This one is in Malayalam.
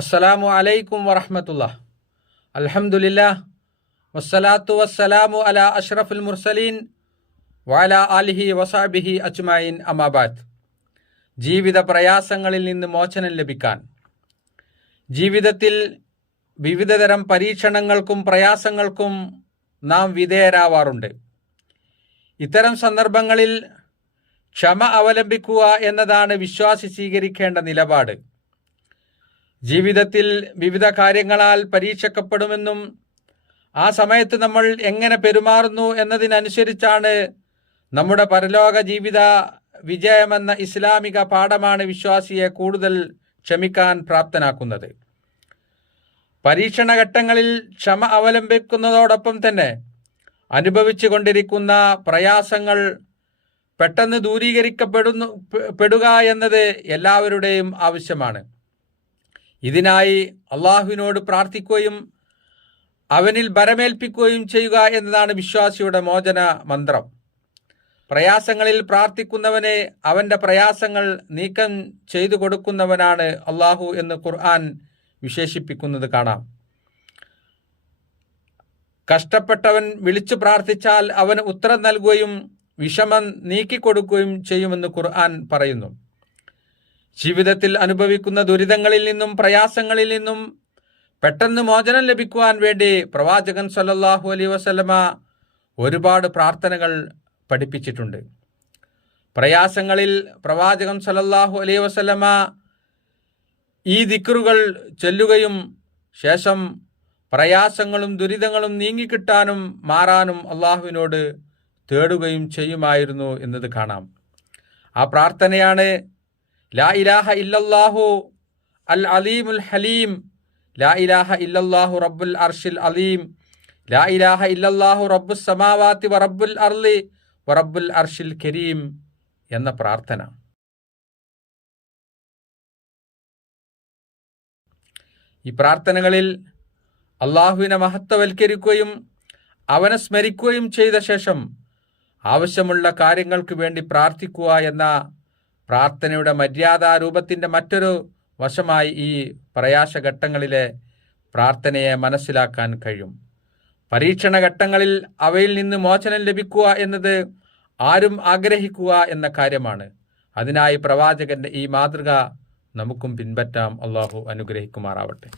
അസ്സലാമു അലൈക്കും വറഹ്മത്തുള്ളാഹി. അൽഹംദുലില്ലാഹ് വസ്സലാത്തു വസ്സലാമു അലാ അഷ്റഫുൽ മുർസലീൻ വഅലാ ആലിഹി വസഹ്ബിഹി അജ്മഈൻ. അമ്മാ ബഅദ്. ജീവിത പ്രയാസങ്ങളിൽ നിന്ന് മോചനം ലഭിക്കാൻ ജീവിതത്തിൽ വിവിധതരം പരീക്ഷണങ്ങൾക്കും പ്രയാസങ്ങൾക്കും നാം വിധേയരാവാറുണ്ട്. ഇത്തരം സന്ദർഭങ്ങളിൽ ക്ഷമ അവലംബിക്കുക എന്നതാണ് വിശ്വാസി സ്വീകരിക്കേണ്ട നിലപാട്. ജീവിതത്തിൽ വിവിധ കാര്യങ്ങളാൽ പരീക്ഷിക്കപ്പെടുമെന്നും ആ സമയത്ത് നമ്മൾ എങ്ങനെ പെരുമാറുന്നു എന്നതിനനുസരിച്ചാണ് നമ്മുടെ പരലോക ജീവിത വിജയമെന്ന ഇസ്ലാമിക പാഠമാണ് വിശ്വാസിയെ കൂടുതൽ ക്ഷമിക്കാൻ പ്രാപ്തനാക്കുന്നത്. പരീക്ഷണഘട്ടങ്ങളിൽ ക്ഷമ അവലംബിക്കുന്നതോടൊപ്പം തന്നെ അനുഭവിച്ചു കൊണ്ടിരിക്കുന്ന പ്രയാസങ്ങൾ പെട്ടെന്ന് ദൂരീകരിക്കപ്പെടുക എന്നത് എല്ലാവരുടെയും ആവശ്യമാണ്. ഇതിനായി അള്ളാഹുവിനോട് പ്രാർത്ഥിക്കുകയും അവനിൽ ബരമേൽപ്പിക്കുകയും ചെയ്യുക എന്നതാണ് വിശ്വാസിയുടെ മോചന മന്ത്രം. പ്രയാസങ്ങളിൽ പ്രാർത്ഥിക്കുന്നവനെ അവൻ്റെ പ്രയാസങ്ങൾ നീക്കം ചെയ്തു കൊടുക്കുന്നവനാണ് അള്ളാഹു എന്ന് ഖുർആൻ വിശേഷിപ്പിക്കുന്നത് കാണാം. കഷ്ടപ്പെട്ടവൻ വിളിച്ചു പ്രാർത്ഥിച്ചാൽ അവന് ഉത്തരം നൽകുകയും വിഷമം നീക്കിക്കൊടുക്കുകയും ചെയ്യുമെന്ന് ഖുർആൻ പറയുന്നു. ജീവിതത്തിൽ അനുഭവിക്കുന്ന ദുരിതങ്ങളിൽ നിന്നും പ്രയാസങ്ങളിൽ നിന്നും പെട്ടെന്ന് മോചനം ലഭിക്കുവാൻ വേണ്ടി പ്രവാചകൻ സല്ലല്ലാഹു അലൈഹി വസല്ലമ ഒരുപാട് പ്രാർത്ഥനകൾ പഠിപ്പിച്ചിട്ടുണ്ട്. പ്രയാസങ്ങളിൽ പ്രവാചകൻ സല്ലല്ലാഹു അലൈഹി വസല്ലമ ഈ ദിക്റുകൾ ചൊല്ലുകയും ശേഷം പ്രയാസങ്ങളും ദുരിതങ്ങളും നീങ്ങിക്കിട്ടാനും മാറാനും അള്ളാഹുവിനോട് തേടുകയും ചെയ്യുമായിരുന്നു എന്നത് കാണാം. ആ പ്രാർത്ഥനയാണ് ലാ ഇലാഹ ഇല്ലല്ലാഹു അൽ അലീമുൽ ഹലീം, ലാ ഇലാഹ ഇല്ലല്ലാഹു റബ്ബുൽ അർശിൽ അലീം, ലാ ഇലാഹ ഇല്ലല്ലാഹു റബ്ബുസ് സമാവാതി വ റബ്ബുൽ അർളി വ റബ്ബുൽ അർശിൽ കരീം എന്ന പ്രാർത്ഥന. ഈ പ്രാർത്ഥനകളിൽ അള്ളാഹുവിനെ മഹത്വവൽക്കരിക്കുകയും അവനെ സ്മരിക്കുകയും ചെയ്ത ശേഷം ആവശ്യമുള്ള കാര്യങ്ങൾക്ക് വേണ്ടി പ്രാർത്ഥിക്കുക എന്ന പ്രാർത്ഥനയുടെ മര്യാദാരൂപത്തിൻ്റെ മറ്റൊരു വശമായി ഈ പ്രയാസഘട്ടങ്ങളിലെ പ്രാർത്ഥനയെ മനസ്സിലാക്കാൻ കഴിയും. പരീക്ഷണഘട്ടങ്ങളിൽ അവയിൽ നിന്ന് മോചനം ലഭിക്കുക എന്നത് ആരും ആഗ്രഹിക്കുക എന്ന കാര്യമാണ്. അതിനായി പ്രവാചകന്റെ ഈ മാതൃക നമുക്കും പിൻപറ്റാം. അള്ളാഹു അനുഗ്രഹിക്കുമാറാവട്ടെ.